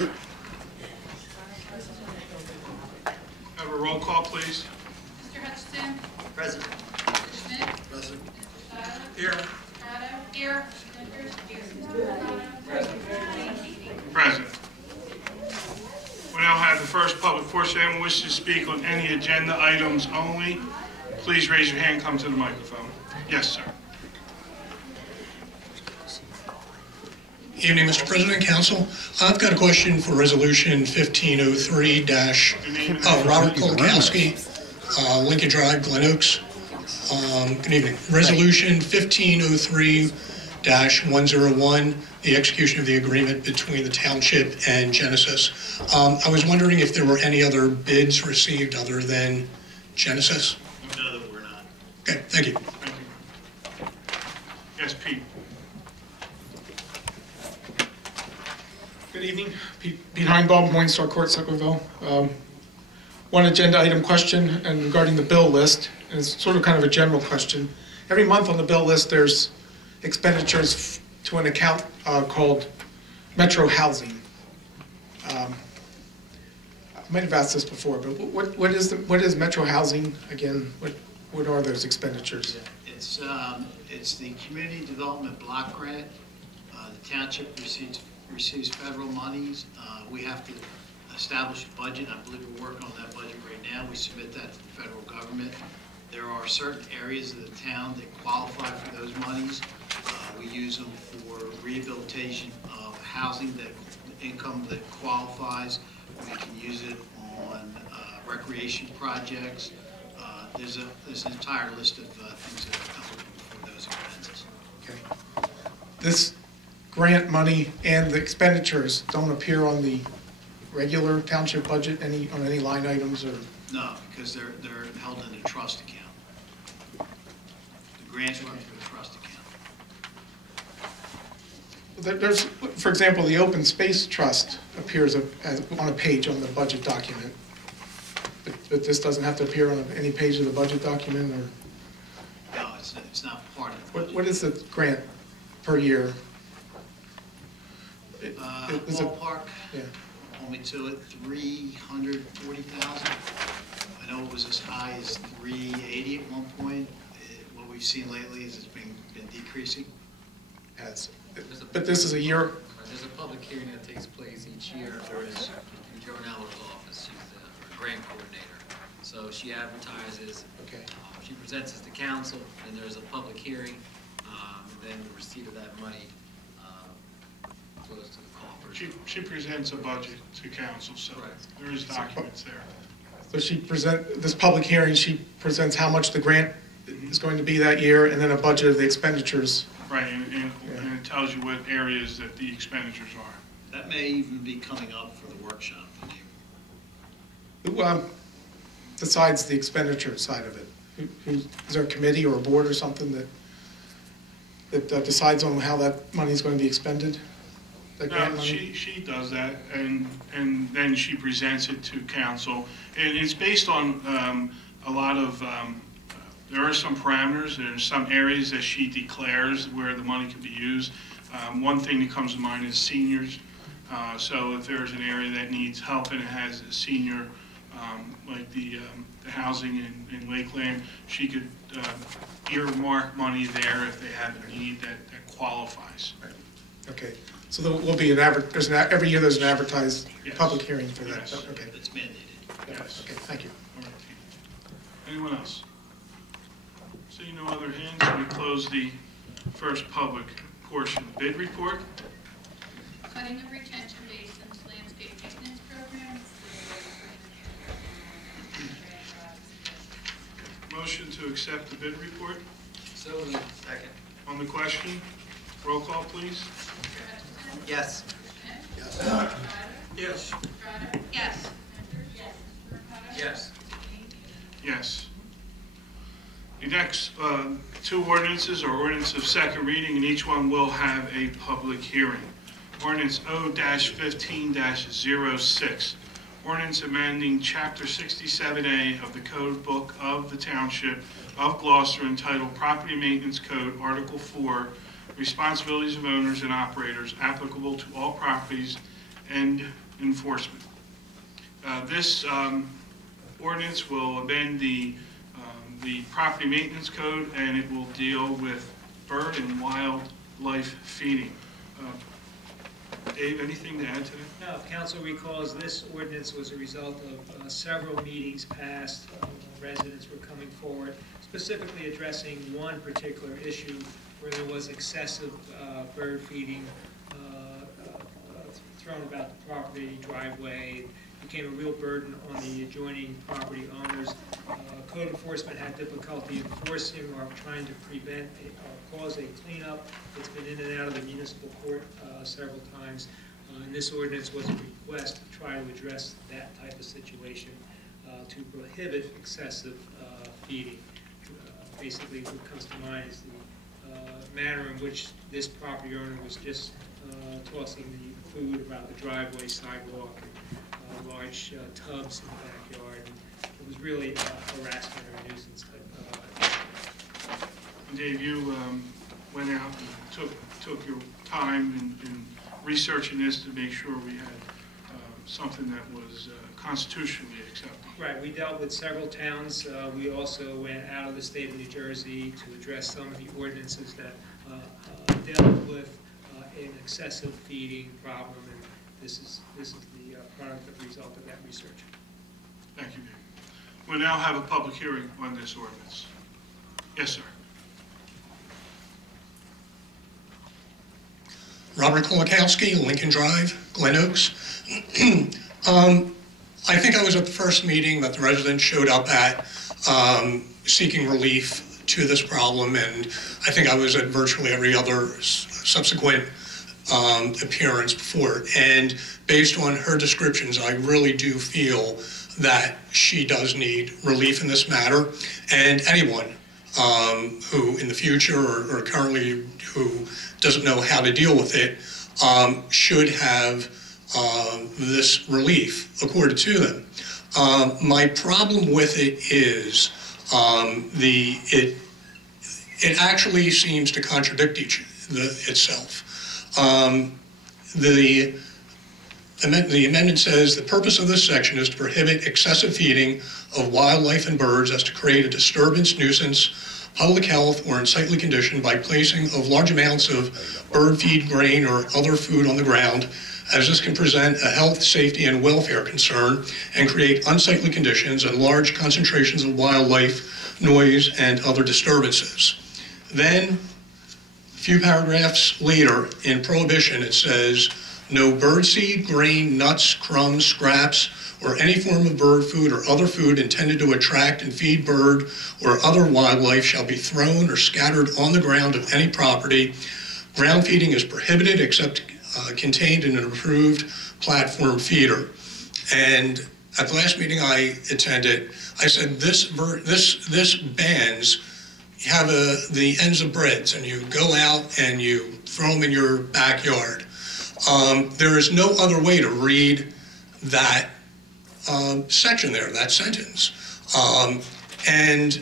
Have a roll call, please. Mr. Hutchinson? Present. Mr. Schmidt? Present. Mr. Tyler? Here. Prado? Here. Winters? Here. Present. We now have the first public portion. Anyone wishes to speak on any agenda items only, please raise your hand, come to the microphone. Yes, sir. Evening, Mr. President, Council. I've got a question for Resolution 1503- Robert Kolakowski, Lincoln Drive, Glen Oaks. Good evening. Resolution 1503-101, the execution of the agreement between the township and Genesis. I was wondering if there were any other bids received other than Genesis? No, that we're not. Okay, thank you. Thank you. Yes, Pete. Good evening. Pete Heinbaum, Morningstar Court, Suckerville. One agenda item question and regarding the bill list, and it's sort of kind of a general question. Every month on the bill list there's expenditures to an account called Metro Housing. I might have asked this before, but what is Metro Housing again? What are those expenditures? It's the Community Development Block Grant. The township receives federal monies. We have to establish a budget. I believe we're working on that budget right now. We submit that to the federal government. There are certain areas of the town that qualify for those monies. We use them for rehabilitation of housing, that income that qualifies. We can use it on recreation projects. There's an entire list of things that are eligible for those expenses. Okay. This grant money and the expenditures don't appear on the regular township budget on any line items or? No, because they're held in a trust account. The grants run through the trust account. There's, for example, the Open Space Trust appears on a page on the budget document, but this doesn't have to appear on any page of the budget document, or? No, it's not part of the budget. What is the grant per year? Ballpark, Yeah. hold me to it, 340,000. I know it was as high as 380 at one point. What we've seen lately is it's been decreasing. But this is a year. There's a public hearing that takes place each year. There is in Joe Nell's office. She's the grant coordinator. So she advertises. Okay. She presents it to council, and there's a public hearing. And then the receipt of that money goes to the coffers. She presents a budget to council, so Correct. there is documents there. So this public hearing, she presents how much the grant is going to be that year, and then a budget of the expenditures. Right, and it tells you what areas that the expenditures are. That may even be coming up for the workshop. Besides the expenditure side of it, is there a committee or a board or something that decides on how that money is going to be expended? No, she does that, and then she presents it to council. And it's based on a lot of, there are some parameters, there's some areas that she declares where the money can be used. One thing that comes to mind is seniors. So if there's an area that needs help and it has a senior, like the housing in Lakeland, she could earmark money there if they have a need that qualifies. Right. Okay. So there will be every year there's an advertised public hearing for that. Yes. Okay. It's mandated. Yes. Okay, thank you. All right. Anyone else? Seeing no other hands, we close the first public portion. Bid report. Cutting of retention basins, landscape maintenance programs. Motion to accept the bid report. So second. On the question, roll call, please. Yes. Yes. Yes. Yes. Yes. Yes. The next two ordinances are ordinance of second reading, and each one will have a public hearing. Ordinance O-15-06. Ordinance amending Chapter 67A of the Code Book of the Township of Gloucester entitled Property Maintenance Code, Article 4, Responsibilities of Owners and Operators applicable to all properties, and enforcement. This ordinance will amend the property maintenance code, and it will deal with bird and wildlife feeding. Dave, anything to add to that? Now, if council recalls, this ordinance was a result of several meetings past. Residents were coming forward, specifically addressing one particular issue where there was excessive bird feeding thrown about the property, driveway. It became a real burden on the adjoining property owners. Code enforcement had difficulty enforcing or trying to prevent or cause a cleanup. It's been in and out of the municipal court several times. And this ordinance was a request to try to address that type of situation, to prohibit excessive feeding. Basically, what comes to mind is the manner in which this property owner was just tossing the food around the driveway, sidewalk, and large tubs in the backyard. And it was really harassment or nuisance type. Dave, you went out and took your time in researching this to make sure we had something that was constitutionally acceptable. Right, we dealt with several towns. We also went out of the state of New Jersey to address some of the ordinances that dealt with an excessive feeding problem, and this is the product of the result of that research. Thank you, Dave. We'll now have a public hearing on this ordinance. Yes, sir. Robert Kolakowski, Lincoln Drive, Glen Oaks. I think I was at the first meeting that the residents showed up at seeking relief to this problem, and I think I was at virtually every other subsequent appearance before. And based on her descriptions, I really do feel that she does need relief in this matter, and anyone who in the future or currently who doesn't know how to deal with it should have this relief accorded to them. My problem with it is it actually seems to contradict itself. The amendment says the purpose of this section is to prohibit excessive feeding of wildlife and birds as to create a disturbance, nuisance, public health, or unsightly condition by placing of large amounts of bird feed, grain, or other food on the ground, as this can present a health, safety, and welfare concern and create unsightly conditions and large concentrations of wildlife, noise, and other disturbances. Then, a few paragraphs later, in prohibition, it says, no birdseed, grain, nuts, crumbs, scraps, or any form of bird food or other food intended to attract and feed bird or other wildlife shall be thrown or scattered on the ground of any property. Ground feeding is prohibited except contained in an approved platform feeder. And at the last meeting I attended, I said this bans, you have the ends of breads and you go out and you throw them in your backyard. There is no other way to read that section there, that sentence. And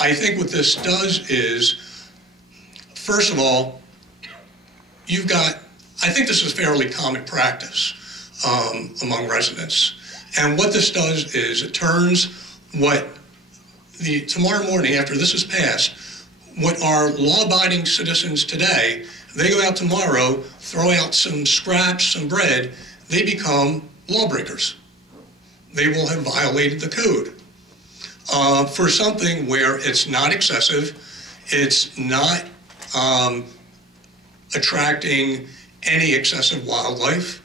I think what this does is, first of all, you've got, I think this is fairly common practice among residents. And what this does is it turns what tomorrow morning after this is passed, what are law-abiding citizens today, they go out tomorrow, throw out some scraps, some bread, they become lawbreakers. They will have violated the code for something where it's not excessive, it's not attracting any excessive wildlife.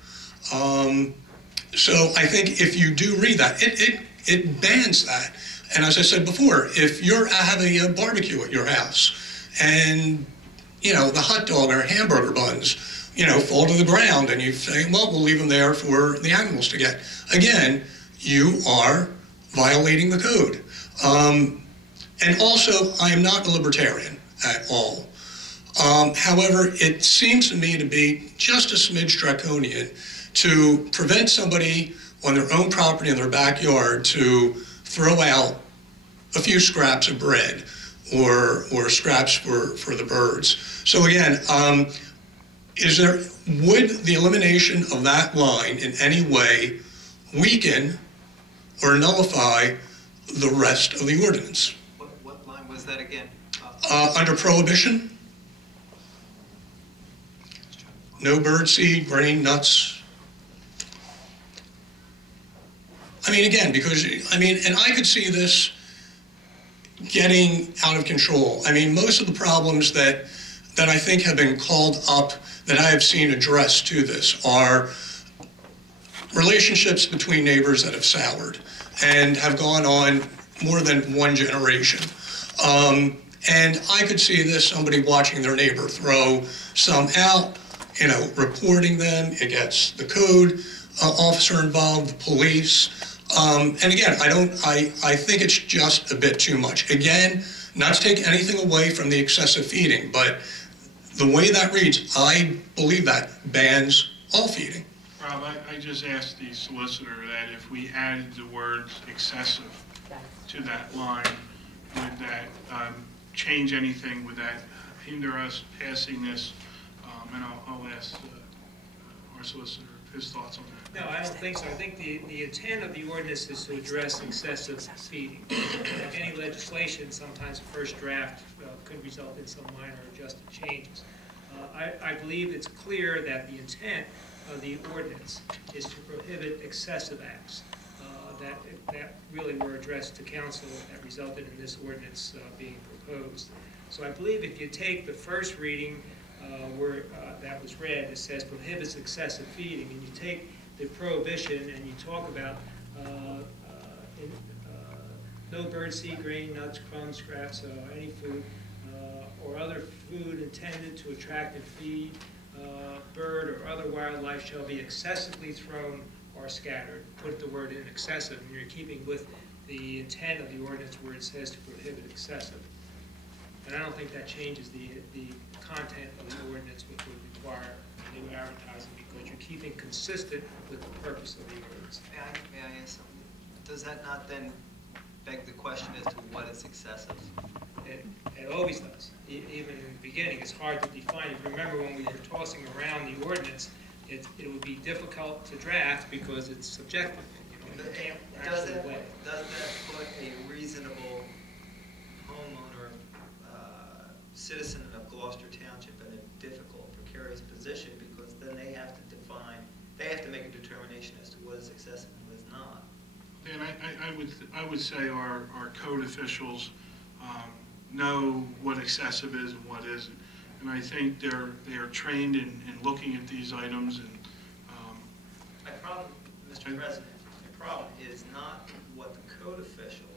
So I think if you do read that, it bans that. And as I said before, if you're having a barbecue at your house and, you know, the hot dog or hamburger buns, you know, fall to the ground and you say, well, we'll leave them there for the animals to get. Again, you are violating the code. And also, I am not a libertarian at all. However, it seems to me to be just a smidge draconian to prevent somebody on their own property in their backyard to throw out a few scraps of bread or scraps for the birds. So again, would the elimination of that line in any way weaken or nullify the rest of the ordinance? What line was that again? Under prohibition, no birdseed, grain, nuts. I mean, again, because, I mean, and I could see this getting out of control. I mean, most of the problems that I think have been called up, that I have seen addressed to this, are relationships between neighbors that have soured and have gone on more than one generation. And I could see this, somebody watching their neighbor throw some out, you know, reporting them. It gets the code officer involved, the police. And again, I think it's just a bit too much. Again, not to take anything away from the excessive feeding, but the way that reads, I believe that bans all feeding. Rob, I just asked the solicitor that if we added the words excessive to that line, would that change anything? Would that hinder us passing this? And I'll ask our solicitor his thoughts on that. No, I don't think so. I think the intent of the ordinance is to address excessive feeding. Like any legislation, sometimes a first draft could result in some minor adjusted changes. I believe it's clear that the intent of the ordinance is to prohibit excessive acts that really were addressed to council that resulted in this ordinance being proposed. So I believe if you take the first reading where that was read, it says prohibits excessive feeding, and you take the prohibition and you talk about no birdseed, grain, nuts, crumbs, scraps, any food, or other food intended to attract and feed bird or other wildlife shall be excessively thrown or scattered. Put the word in excessive, and you're keeping with the intent of the ordinance where it says to prohibit excessive. And I don't think that changes the content of the ordinance, which would require new advertising, because you're keeping consistent with the purpose of the ordinance. May I ask something? Does that not then beg the question as to what is excessive? It always does. Even in the beginning, it's hard to define. If you remember when we were tossing around the ordinance, it would be difficult to draft because it's subjective. You can't Does that actually put a reasonable homeowner, citizen of Gloucester Township in a difficult, precarious position, because then they have to make a determination as to what is excessive and what is not. And I would say our code officials know what excessive is and what isn't. And I think they are trained in looking at these items. And My problem, Mr. President, my problem is not what the code official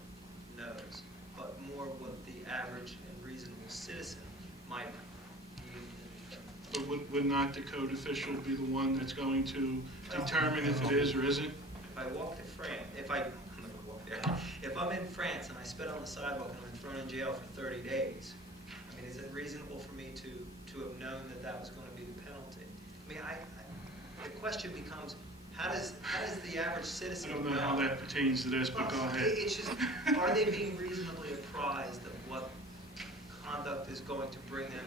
knows, but more what the average and reasonable citizen might need. but would not the code official be the one that's going to determine if it is or isn't? If I walk to France, I'm not going to walk there. If I'm in France and I spit on the sidewalk and I'm thrown in jail for 30 days, I mean, is it reasonable for me to have known that that was going to be the penalty? I mean, the question becomes, how does the average citizen I don't know how that pertains to this, but go ahead. It's just, are they being reasonably apprised of what conduct is going to bring them?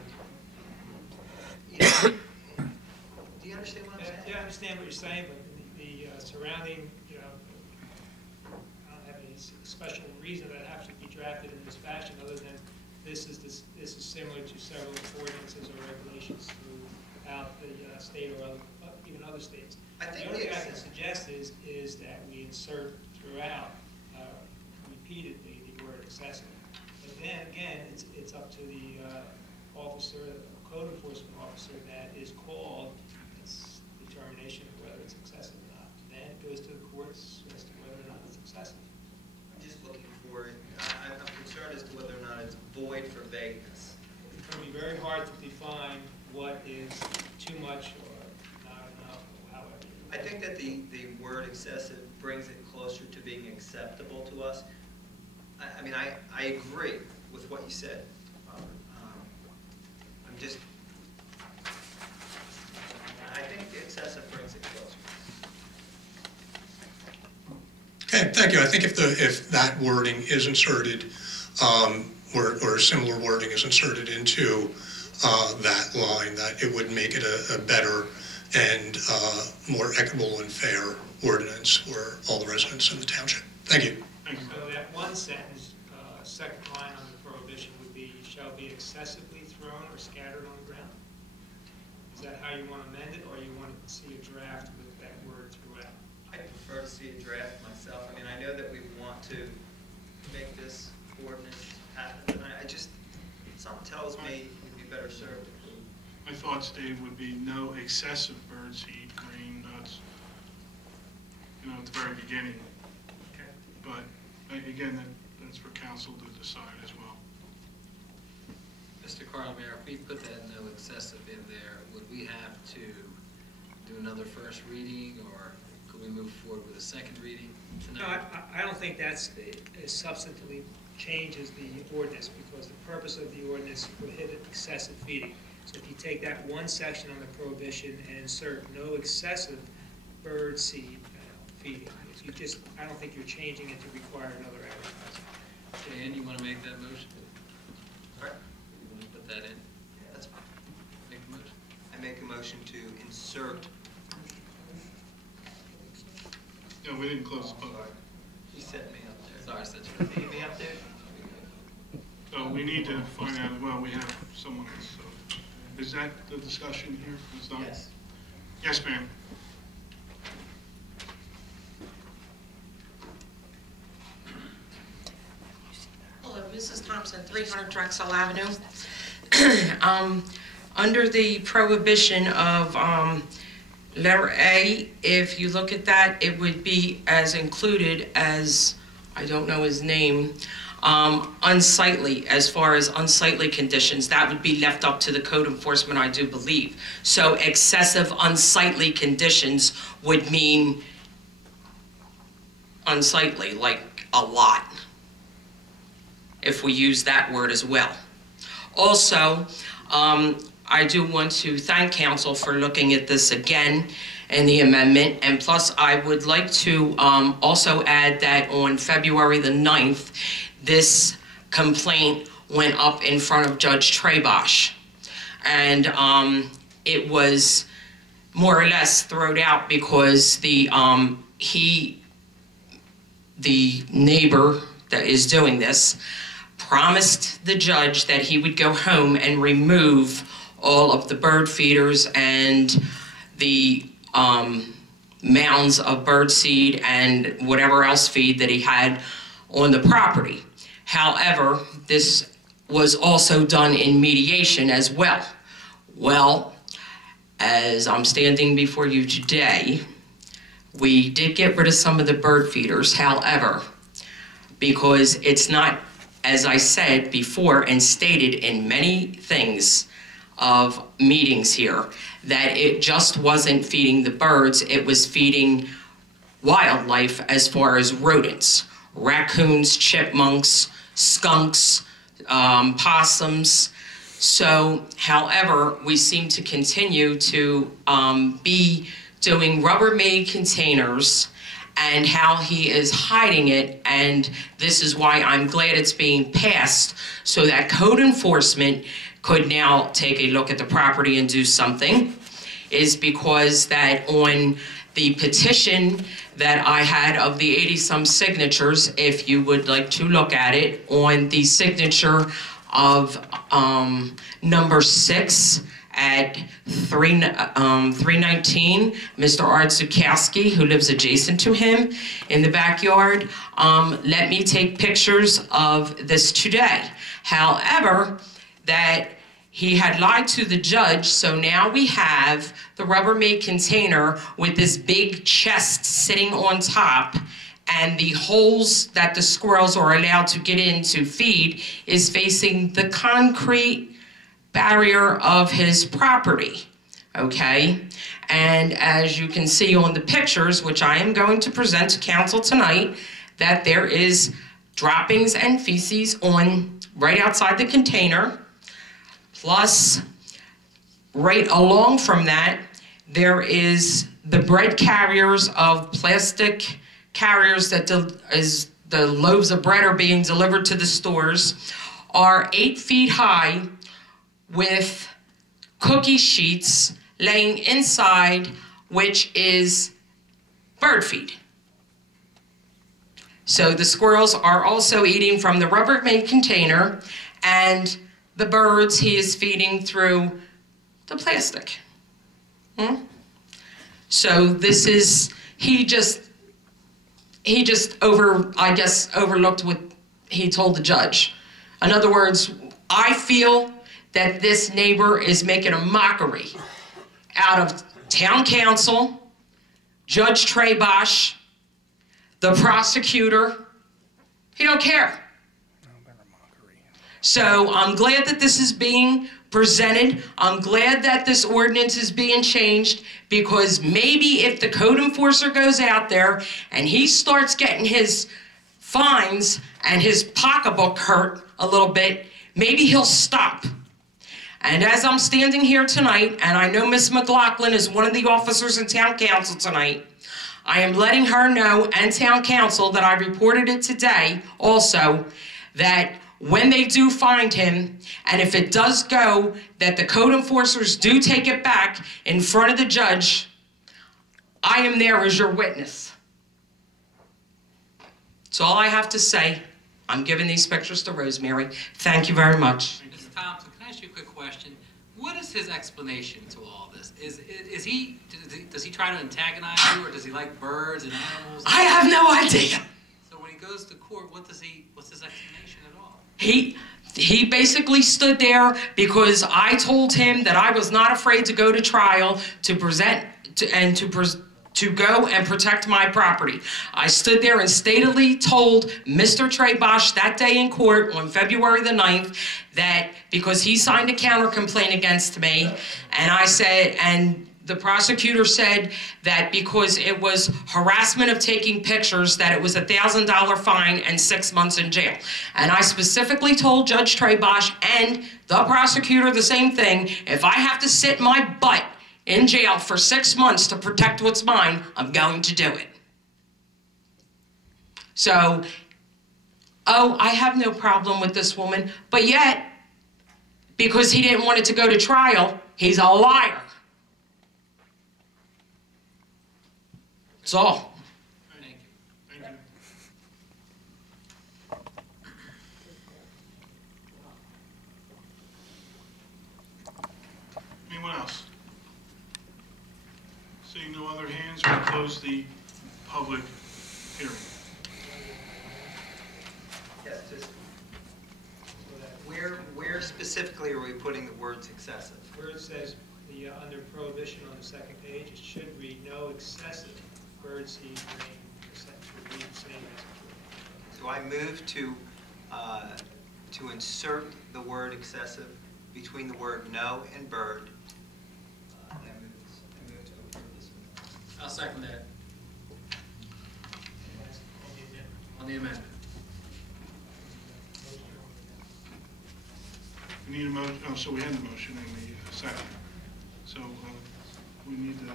You know, do you understand what I'm saying? Yeah, I understand what you're saying, but the surrounding, I don't have any special reason that it has to be drafted in this fashion, other than this is similar to several ordinances or regulations throughout the state or even other states. The only thing I can suggest is that we insert throughout repeatedly the word excessive. But then again, it's up to the officer, the code enforcement officer, that is called its determination of whether it's excessive or not. Then it goes to the courts as to whether or not it's excessive. I'm just looking for it. I'm concerned as to whether or not it's void for vagueness. It's going to be very hard to define what is too much or not enough, or however. I think that the word excessive brings it closer to being acceptable to us. I mean, I agree with what you said, Robert. I think the excessive brings it closer. Okay, thank you. I think if that wording is inserted, or similar wording is inserted into that line, that it would make it a better and more equitable and fair ordinance for all the residents in the township. Thank you. Thank you. So that one sentence, second line on the prohibition would be, shall be excessively thrown or scattered on the ground? Is that how you want to amend it, or you want to see a draft with that word throughout? I prefer to see a draft myself. I mean, I know that we want to make this ordinance happen, and I just, something tells me we'd be better served if we. My thoughts, Dave, would be no excessive birdseed, grain, nuts, you know, at the very beginning. Okay. But again, that's for council to decide as well. Mr. Carlmayer, if we put that no excessive in there, would we have to do another first reading, or could we move forward with a second reading No, tonight? I don't think that's substantively changes the ordinance, because the purpose of the ordinance is to prohibit excessive feeding. So if you take that one section on the prohibition and insert no excessive bird seed feeding, if you just, I don't think you're changing it to require another advertising. Dan, you want to make that motion? All right. You want to put that in? Yeah, that's fine. Make a motion. I make a motion to insert. No, we didn't close the public. You set me up there. Sorry, I said you. Leave me up there? So we need to find out, well, we have someone else, so. Is that the discussion here? It's not? Yes. Yes, ma'am. Hello, Mrs. Thompson, 300 Drexel Avenue. Under the prohibition of letter A, if you look at that, it would be as included as, I don't know his name, unsightly, as far as unsightly conditions. That would be left up to the code enforcement, I do believe. So excessive unsightly conditions would mean unsightly, like a lot, if we use that word as well. Also, I do want to thank council for looking at this again in the amendment, and plus I would like to also add that on February the 9th, this complaint went up in front of Judge Trebosh, and it was more or less thrown out because the neighbor that is doing this promised the judge that he would go home and remove all of the bird feeders and the mounds of bird seed and whatever else feed that he had on the property. However, this was also done in mediation as well. Well, as I'm standing before you today, we did get rid of some of the bird feeders. However, because it's not, as I said before and stated in many things of meetings here, that it just wasn't feeding the birds, it was feeding wildlife as far as rodents, raccoons, chipmunks, skunks, possums. So, however, we seem to continue to be doing Rubbermaid containers, and how he is hiding it, and this is why I'm glad it's being passed, so that code enforcement could now take a look at the property and do something, is because that on the petition that I had of the 80-some signatures, if you would like to look at it, on the signature of number 6 at 319, Mr. Art Zukowski, who lives adjacent to him in the backyard, let me take pictures of this today. However, that he had lied to the judge, so now we have the Rubbermaid container with this big chest sitting on top, and the holes that the squirrels are allowed to get in to feed is facing the concrete barrier of his property, okay? And as you can see on the pictures, which I am going to present to council tonight, that there is droppings and feces on right outside the container, plus right along from that, there is the bread carriers of plastic carriers that is the loaves of bread are being delivered to the stores, are 8 feet high with cookie sheets laying inside, which is bird feed. So the squirrels are also eating from the Rubbermaid container, and the birds he is feeding through the plastic. So this is, he just overlooked what he told the judge. In other words, I feel that this neighbor is making a mockery out of town council, Judge Treybosh, the prosecutor. He don't care. So I'm glad that this is being presented. I'm glad that this ordinance is being changed, because maybe if the code enforcer goes out there and he starts getting his fines and his pocketbook hurt a little bit, maybe he'll stop. And as I'm standing here tonight, and I know Miss McLaughlin is one of the officers in town council tonight, I am letting her know, and town council, that I reported it today also, that when they do find him, and if it does go that the code enforcers do take it back in front of the judge, I am there as your witness. That's all I have to say. I'm giving these pictures to Rosemary. Thank you very much. Mr. Thompson, can I ask you a quick question? What is his explanation to all this? Does he try to antagonize you, or does he like birds and animals? I have no idea. So when he goes to court, what's his explanation at all? He basically stood there because I told him that I was not afraid to go to trial to go and protect my property. I stood there and statedly told Mr. Treybosh that day in court on February the 9th that because he signed a counter complaint against me, and I said, and the prosecutor said that because it was harassment of taking pictures, that it was a $1,000 fine and 6 months in jail. And I specifically told Judge Treybosh and the prosecutor the same thing. If I have to sit my butt in jail for 6 months to protect what's mine, I'm going to do it. So, I have no problem with this woman, but yet, because he didn't want it to go to trial, he's a liar. That's all. Thank you. Thank you. Anyone else? Seeing no other hands, we'll close the public hearing. Yes, just, where specifically are we putting the words excessive? Where it says, under prohibition on the second page, it should read no excessive birdseed grain, should read the same as before. So I move to insert the word excessive between the word no and bird. I move to approve this. I'll second that. On the amendment. We need a motion, so we had the motion and the second. So we need the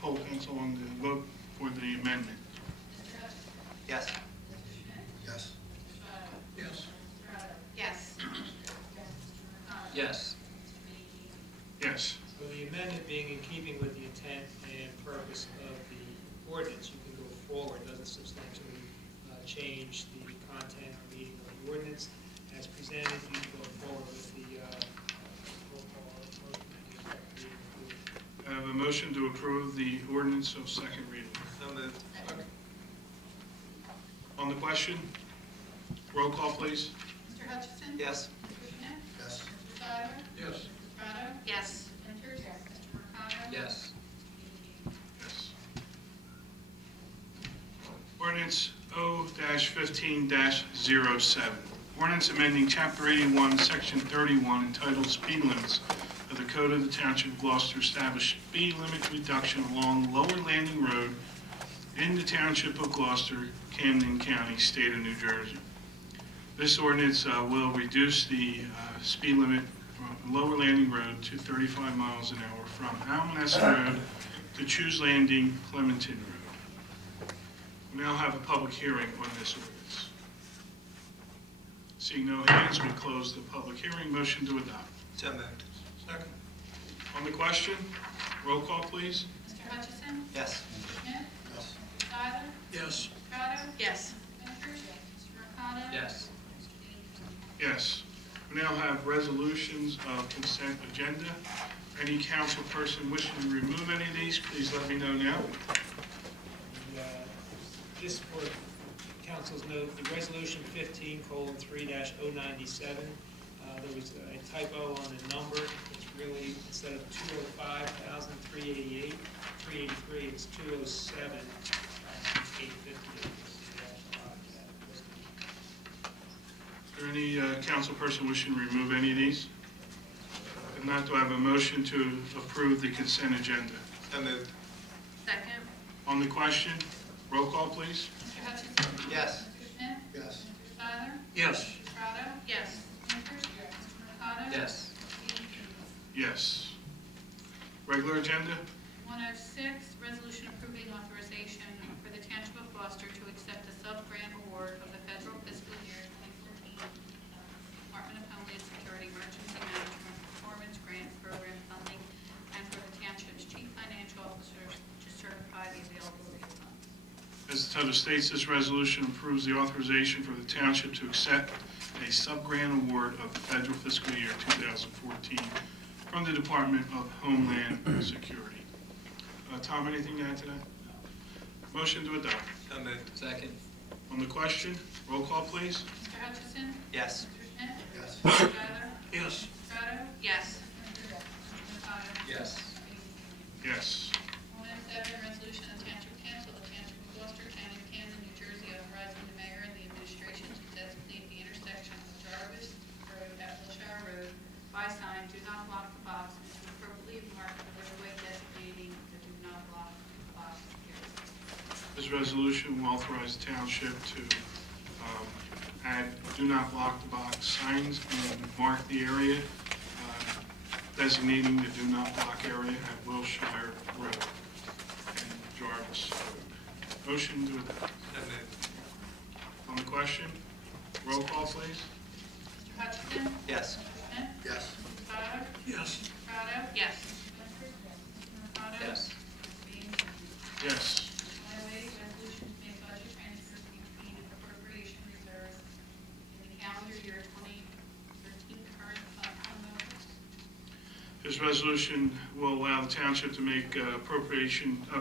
poll council on the vote for the amendment. Yes. Yes. Yes. Yes. Yes. Yes. So the amendment being in keeping with the intent and purpose of the ordinance, you can go forward, doesn't substantially change the content or meaning of the ordinance. As presented, you can go forward with the roll call motion. I have a motion to approve the ordinance of second reading. So moved. On the question, roll call, please. Mr. Hutchison? Yes. Mr. Schmidt? Yes. Mr. Stiler? Yes. Mr. Prado? Yes. Mr. Winters? Mr. Mercado? Yes. Yes. Ordinance O-15-07. Ordinance amending Chapter 81, Section 31, entitled Speed Limits of the Code of the Township of Gloucester, established speed limit reduction along Lower Landing Road in the Township of Gloucester, Camden County, State of New Jersey. This ordinance will reduce the speed limit from Lower Landing Road to 35 miles an hour from Almaness Road to Choose Landing, Clementon Road. We now have a public hearing on this ordinance. Seeing no hands, we close the public hearing. Motion to adopt. So moved. Second. On the question, roll call, please. Mr. Hutchison? Yes. Mr. Smith? Yes. Mr. Tyler? Yes. Mr. Prado? Yes. Ventures? Mr. Mercado? Yes. Mr. Dean? Yes. We now have resolutions of consent agenda. Any council person wishing to remove any of these, please let me know now. And, just for council's note, the resolution 15:3-097, there was a typo on the number. It's really, instead of 205,388, 383, it's 207,858. Is there any council person wishing to remove any of these? If not, do I have a motion to approve the consent agenda? So moved. Second. On the question, roll call, please. Mr. Hutchison? Yes. Mr. Smith? Yes. Mr. Tyler? Yes. Mr. Prado? Yes. Ventures? Mr. Mercado? Yes. Mr. Dean? Yes. Regular agenda? 106, resolution approving authorization for the Township of Gloucester to accept a sub-grant award of the federal fiscal year 2014 Department of Homeland Security Emergency Management Performance Grant Program funding, and for the Township's chief financial officer to certify the availability of funds. As the title states, this resolution approves the authorization for the township to accept a sub-grant award of the federal fiscal year 2014 from the Department of Homeland Security. Tom, anything to add to that? Motion to adopt. So moved. Second. On the question, roll call, please. Mr. Hutchison? Yes. Mr. Smith? Yes. Mr. Tyler? Yes. Mr. Prado? Yes. Mr. Mercado? Yes. Yes. 107, resolution of Township Council of the Township of Gloucester, County of Camden, New Jersey, authorizing the mayor and the administration to designate the intersection of Jarvis Road at Wilshire Road by sign, do not block the box, and to appropriately mark the roadway designating the do not block the box area. This resolution will authorize the township to add do not block the box signs and mark the area, designating the do not block area at Wilshire Road and Jarvis Road. Motion to adopt. So moved. On the question, roll call, please. Mr. Hutchison? Yes. Mr. Smith? Yes. Mr. Tyler? Yes. Mr. Prado? Yes. Mr. Mercado? Yes. Mr. Dean? Yes. 108, resolution to make budget transfers between appropriation reserves in the calendar year 2013 current fund balance. This resolution will allow the township to make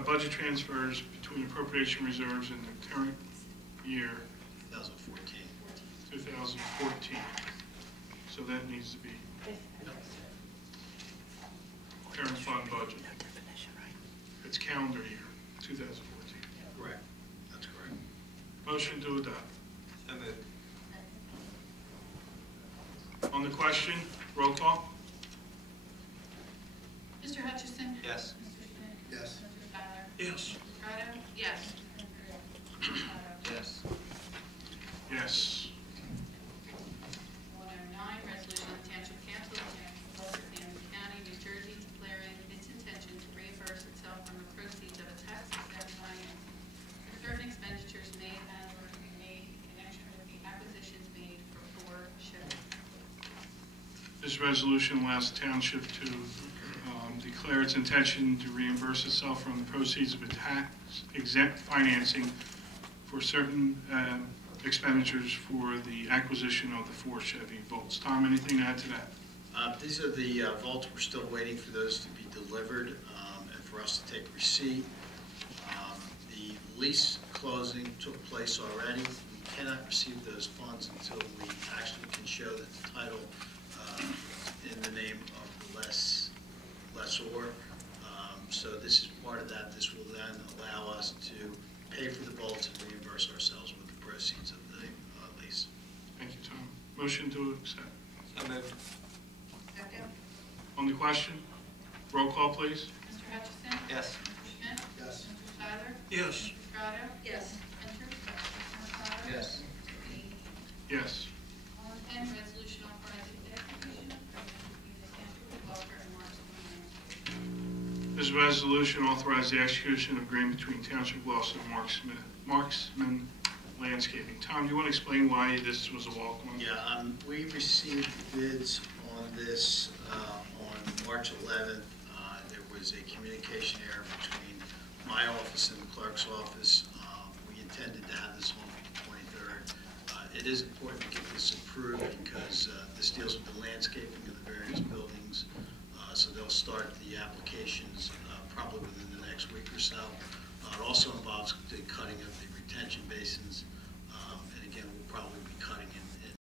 budget transfers between appropriation reserves in the current year, 2014. 2014. So that needs to be current fund budget. It's calendar year, 2014. Correct. That's correct. Motion to adopt. So moved. On the question, roll call. Mr. Hutchison? Yes. Mr. Smith? Yes. Mr. Tyler? Yes. Mr. Prado? Yes. Mr. Mercado? Yes. Yes. 109, resolution of Township Council of the Township of Gloucester, Camden County, New Jersey, declaring its intention to reimburse itself from the proceeds of a tax-exempt financing for certain expenditures made and or to be made in connection with the acquisitions made for 4 ships. This resolution allows the township to declare its intention to reimburse itself from the proceeds of a tax-exempt financing for certain expenditures for the acquisition of the 4 Chevy Bolts. Tom, anything to add to that? These are the vaults. We're still waiting for those to be delivered and for us to take receipt. The lease closing took place already. We cannot receive those funds until we actually can show that the title in the name of the lessor. So this is part of that. This will then allow us to pay for the bolts and reimburse ourselves with the proceeds of the lease. Thank you, Tom. Motion to accept. So moved. Second. On the question, roll call, please. Mr. Hutchison? Yes. Mr. Smith? Yes. Mr. Tyler? Yes. Mr. Prado? Yes. Ventures? Mr. Mercado? Yes. Mr. Dean? Yes. 110, resolution authorizing the execution of agreement between the Township of Gloucester and Marksman. This resolution authorizes the execution of agreement between Township of Gloucester and Marksman Landscaping. Tom, do you want to explain why this was a walk-on? Yeah, we received bids on this On March 11th, there was a communication error between my office and the clerk's office. We intended to have this on the 23rd. It is important to get this approved because this deals with the landscaping of the various buildings. So they'll start the applications probably within the next week or so. It also involves the cutting of the retention basins